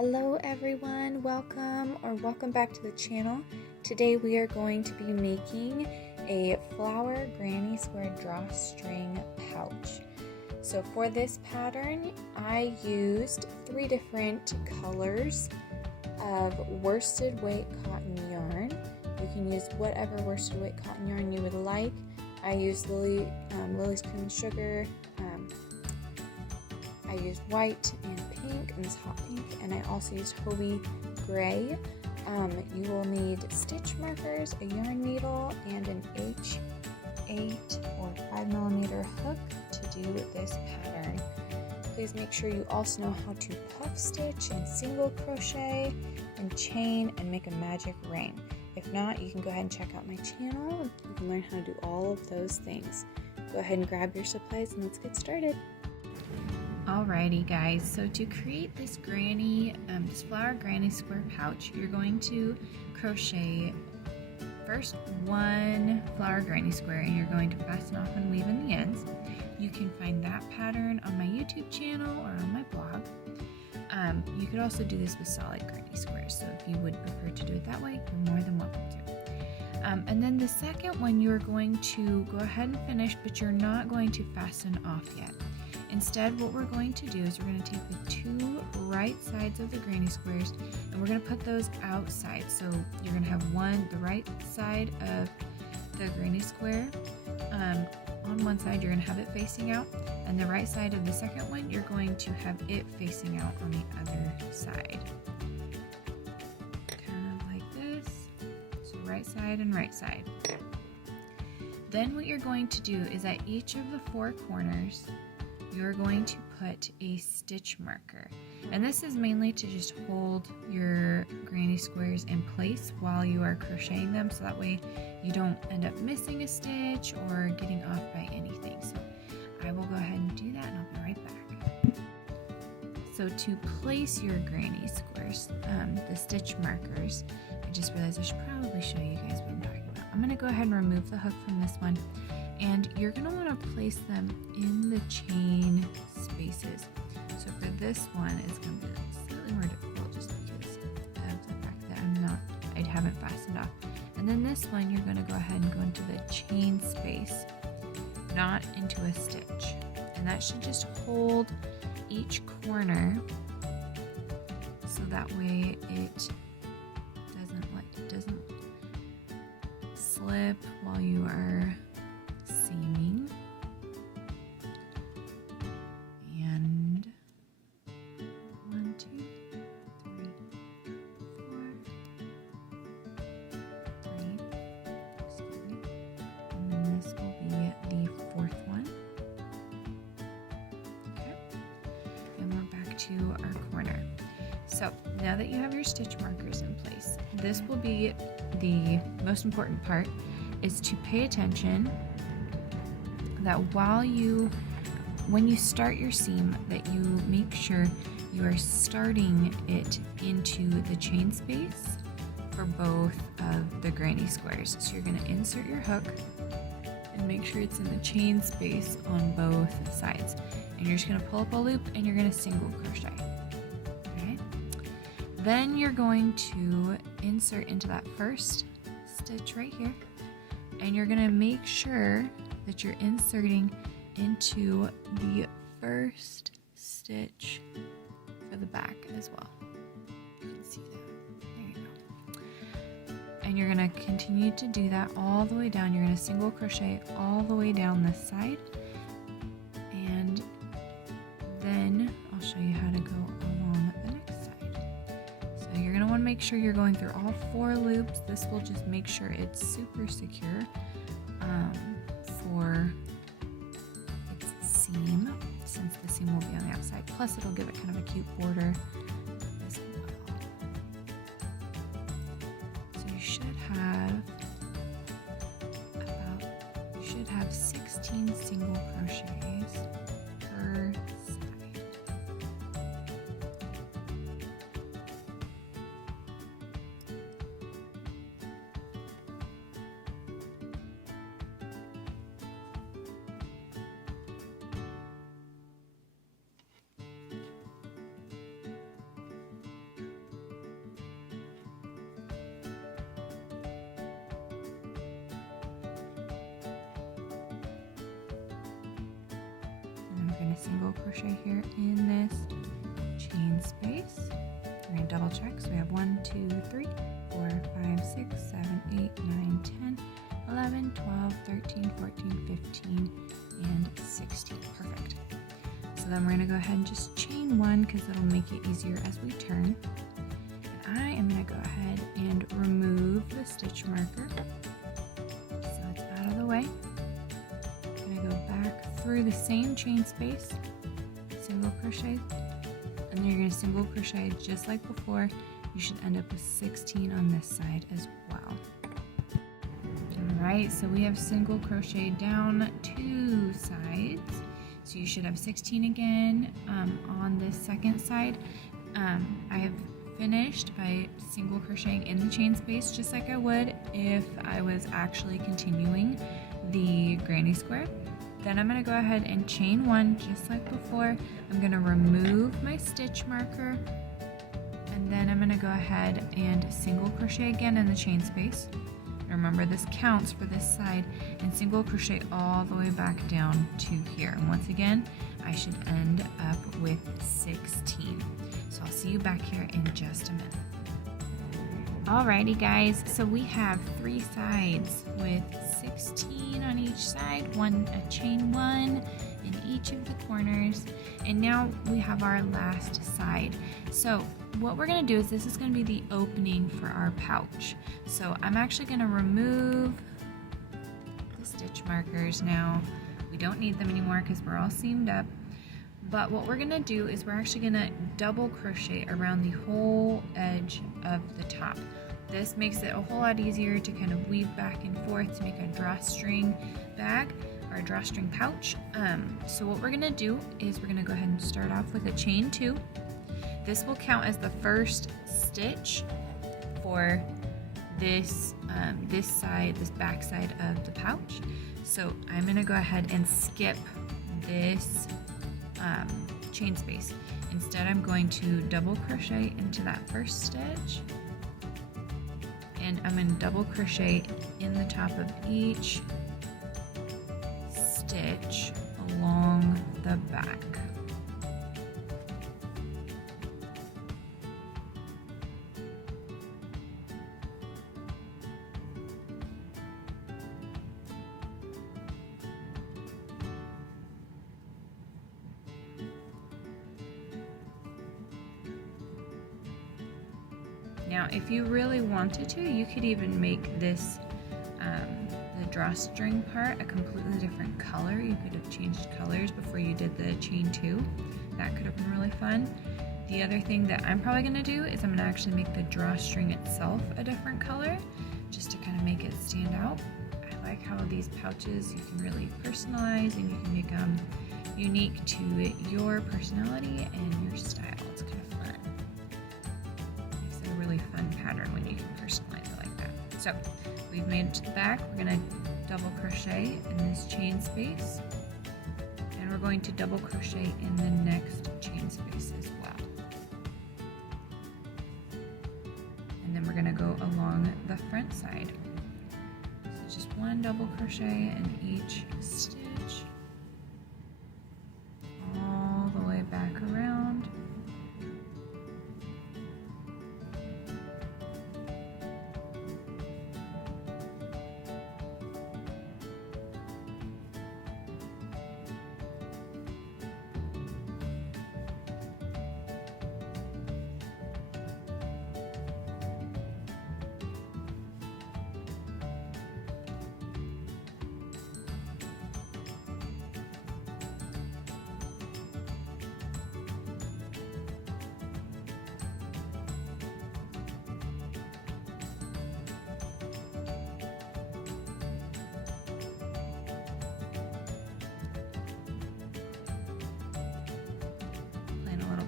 Hello everyone, welcome back to the channel. Today we are going to be making a flower granny square drawstring pouch. So for this pattern I used 3 different colors of worsted weight cotton yarn. You can use whatever worsted weight cotton yarn you would like. I used Lily's Cream and Sugar. I used white and pink, and this hot pink, and I also used Hobie gray. You will need stitch markers, a yarn needle, and an H8 or 5mm hook to do this pattern. Please make sure you also know how to puff stitch and single crochet and chain and make a magic ring. If not, you can go ahead and check out my channel. You can learn how to do all of those things. Go ahead and grab your supplies and let's get started. Alrighty guys, so to create this flower granny square pouch, you're going to crochet first 1 flower granny square and you're going to fasten off and weave in the ends. You can find that pattern on my YouTube channel or on my blog. You could also do this with solid granny squares, so if you would prefer to do it that way, you're more than welcome to. And then the second one you're going to go ahead and finish, but you're not going to fasten off yet. Instead, what we're going to do is we're going to take the 2 right sides of the granny squares and we're going to put those outside. So you're going to have the right side of the granny square on one side, you're going to have it facing out, and the right side of the second one, you're going to have it facing out on the other side. Kind of like this. So right side and right side. Then what you're going to do is at each of the 4 corners, you're going to put a stitch marker, and this is mainly to just hold your granny squares in place while you are crocheting them, so that way you don't end up missing a stitch or getting off by anything. So I will go ahead and do that and I'll be right back. So to place your granny squares, the stitch markers, I just realized I should probably show you guys what I'm talking about. I'm going to go ahead and remove the hook from this one. And you're going to want to place them in the chain spaces. So for this one, it's going to be slightly more difficult just because of the fact that I haven't fastened off. And then this one, you're going to go ahead and go into the chain space, not into a stitch. And that should just hold each corner so that way it doesn't slip while you are seaming. And 1, 2, 3, 4, 3, and then this will be the 4th one. Okay, and we're back to our corner. So now that you have your stitch markers in place, this will be the most important part, is to pay attention that when you start your seam, that you make sure you are starting it into the chain space for both of the granny squares. So you're going to insert your hook and make sure it's in the chain space on both sides. And you're just going to pull up a loop and you're going to single crochet. Okay? Then you're going to insert into that first stitch right here, and you're going to make sure that you're inserting into the first stitch for the back as well. You can see that. There you go. And you're going to continue to do that all the way down. You're going to single crochet all the way down this side, and then I'll show you how to go along the next side. So you're going to want to make sure you're going through all 4 loops. This will just make sure it's super secure for its seam, since the seam will be on the outside. Plus it'll give it kind of a cute border as well. So you should have 16 single crochets per side. single crochet here in this chain space. We're going to double check. So we have 1, 2, 3, 4, 5, 6, 7, 8, 9, 10, 11, 12, 13, 14, 15, and 16. Perfect. So then we're going to go ahead and just chain 1 because it'll make it easier as we turn. And I am going to go ahead and remove the stitch marker so it's out of the way. I'm going to go back through the same chain space, single crochet, and then you're going to single crochet just like before. You should end up with 16 on this side as well. Alright, so we have single crochet down 2 sides. So you should have 16 again on this second side. I have finished by single crocheting in the chain space just like I would if I was actually continuing the granny square. Then I'm going to go ahead and chain 1 just like before. I'm going to remove my stitch marker, and then I'm going to go ahead and single crochet again in the chain space. Remember, this counts for this side, and single crochet all the way back down to here. And once again, I should end up with 16. So I'll see you back here in just a minute. Alrighty guys, so we have 3 sides with 16 on each side, a chain 1 in each of the corners, and now we have our last side. So what we're going to do is this is going to be the opening for our pouch. So I'm actually going to remove the stitch markers now. We don't need them anymore because we're all seamed up. But what we're going to do is we're actually going to double crochet around the whole edge of the top. This makes it a whole lot easier to kind of weave back and forth to make a drawstring bag or a drawstring pouch. So what we're going to do is we're going to go ahead and start off with a chain 2. This will count as the first stitch for this back side of the pouch. So I'm going to go ahead and skip this chain space. Instead, I'm going to double crochet into that first stitch, and I'm going to double crochet in the top of each stitch along the back. Now, if you really wanted to, you could even make this, the drawstring part, a completely different color. You could have changed colors before you did the chain 2. That could have been really fun. The other thing that I'm probably going to do is I'm going to actually make the drawstring itself a different color, just to kind of make it stand out. I like how these pouches you can really personalize, and you can make them unique to your personality and your style. It's kind of fun. Really fun pattern when you can personalize it like that. So we've made it to the back. We're going to double crochet in this chain space, and we're going to double crochet in the next chain space as well. And then we're going to go along the front side. So just 1 double crochet in each stitch all the way back around.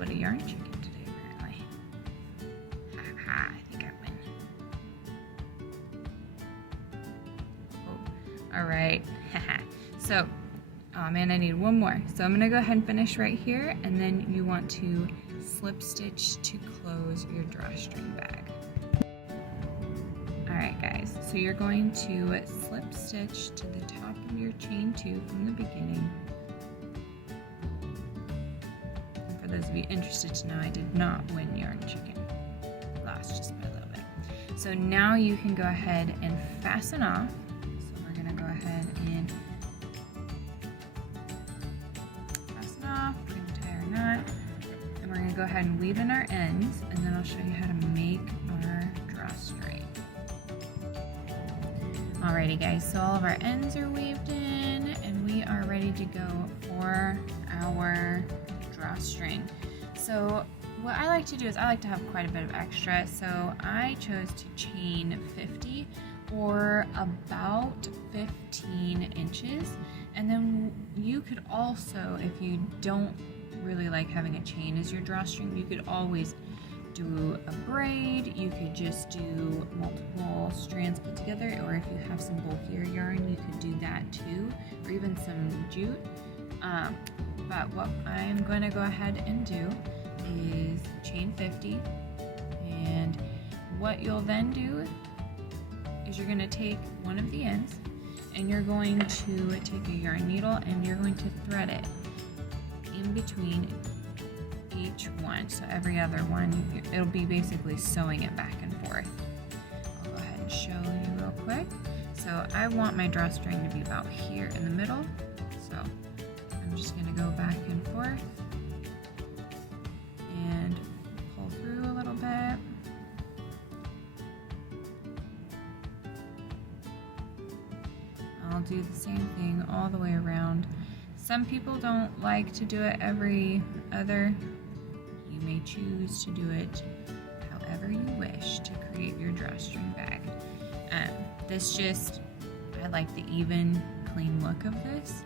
A yarn chicken today, apparently. Haha, I think I win. Oh, alright. So, oh man, I need one more. So I'm going to go ahead and finish right here, and then you want to slip stitch to close your drawstring bag. Alright guys, so you're going to slip stitch to the top of your chain 2 from the beginning. to be interested to know I did not win yarn chicken. Lost just by a little bit. So now you can go ahead and fasten off. So we're gonna go ahead and fasten off. We're gonna tie our knot, and we're gonna go ahead and weave in our ends, and then I'll show you how to make our drawstring. Alrighty guys, so all of our ends are weaved in, and we are ready to go for our drawstring. So what I like to do is I like to have quite a bit of extra, so I chose to chain 50 or about 15 inches. And then you could also, if you don't really like having a chain as your drawstring, you could always do a braid. You could just do multiple strands put together, or if you have some bulkier yarn, you could do that too, or even some jute. But what I'm going to go ahead and do is chain 50, and what you'll then do is you're going to take one of the ends, and you're going to take a yarn needle and you're going to thread it in between each one. So every other one, it'll be basically sewing it back and forth. I'll go ahead and show you real quick. So I want my drawstring to be about here in the middle, so I'm just going to go back and forth and pull through a little bit. I'll do the same thing all the way around. Some people don't like to do it every other. You may choose to do it however you wish to create your drawstring bag. I like the even, clean look of this,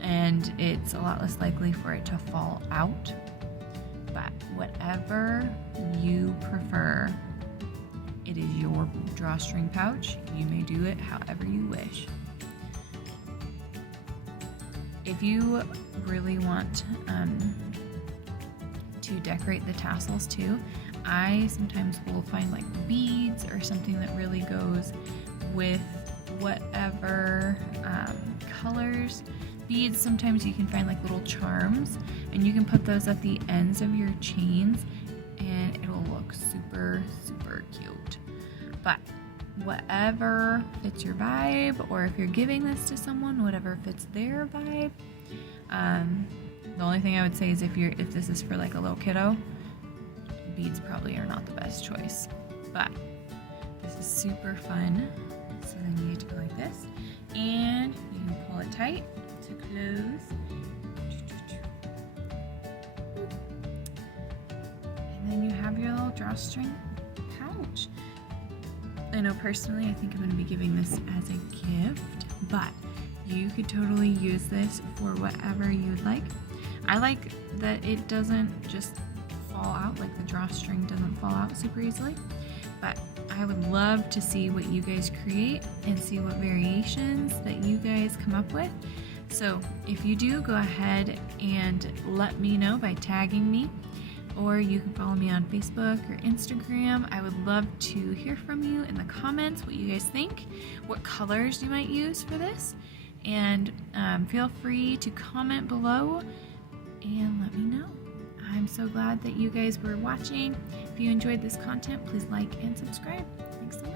and it's a lot less likely for it to fall out. But whatever you prefer, it is your drawstring pouch. You may do it however you wish. If you really want to decorate the tassels too, I sometimes will find like beads or something that really goes with whatever colors. Beads, sometimes you can find like little charms, and you can put those at the ends of your chains, and it'll look super, super cute. But whatever fits your vibe, or if you're giving this to someone, whatever fits their vibe. The only thing I would say is if this is for like a little kiddo, beads probably are not the best choice. But this is super fun. So then you get to go like this, and you can pull it tight to close. And then you have your little drawstring pouch. I know personally I think I'm going to be giving this as a gift, but you could totally use this for whatever you would like. I like that it doesn't just fall out, like the drawstring doesn't fall out super easily, but I would love to see what you guys create and see what variations that you guys come up with. So if you do, go ahead and let me know by tagging me, or you can follow me on Facebook or Instagram. I would love to hear from you in the comments what you guys think, what colors you might use for this, and feel free to comment below and let me know. I'm so glad that you guys were watching. If you enjoyed this content, please like and subscribe. Thanks so much.